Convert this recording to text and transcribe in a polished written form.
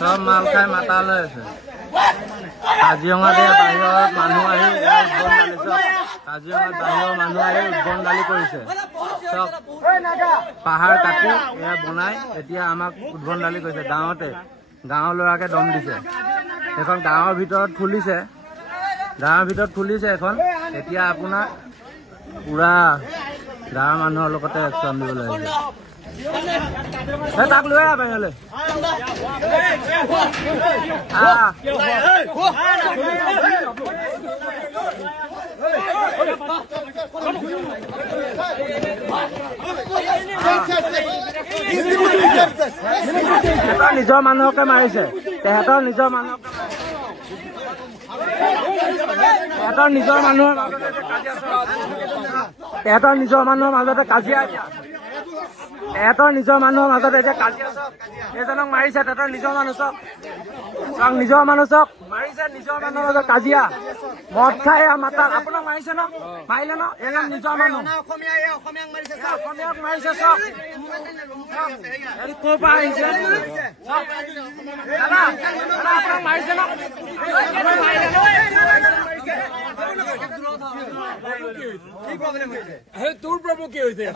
সব মাল খাই মাতা লৈ আছে। কাজিৰঙাতে বাহিৰত মানুহ আহি কাজিৰঙাত বাহিৰৰ মানুহ আহি উদ্ভণ্ডালি কৰিছে। চব পাহাৰ কাটি এয়া বনাই এতিয়া আমাক উদ্ভণ্ডালি কৰিছে। গাঁৱৰ ল'ৰাকে দম দিছে। এখন গাঁৱৰ ভিতৰত খুলিছে এখন। এতিয়া আপোনাৰ পুৰা গাঁৱৰ মানুহৰ লগতে একচন দিব লাগিব। তাক লৈ আহ বাহিৰলৈ। নিজৰ মানুহকে মাৰিছে। তেহেঁতৰ নিজৰ মানুহৰ মাজতে কাজিয়া। এজনক মাৰিছে তেহেঁতৰ নিজৰ মানুহ চক মাৰিছে। নিজৰ মানুহৰ মাজত কাজিয়া মদ খাই মাতাল। আপোনাক মাৰিছে ন? মাৰিলে ন? এজন নিজৰ মানুহ অসমীয়াক মাৰিছে চক। ক'ৰ পৰা আহিছে দাদা? আপোনাক মাৰিছে ন? তোৰ প্ৰভু কি হৈছে?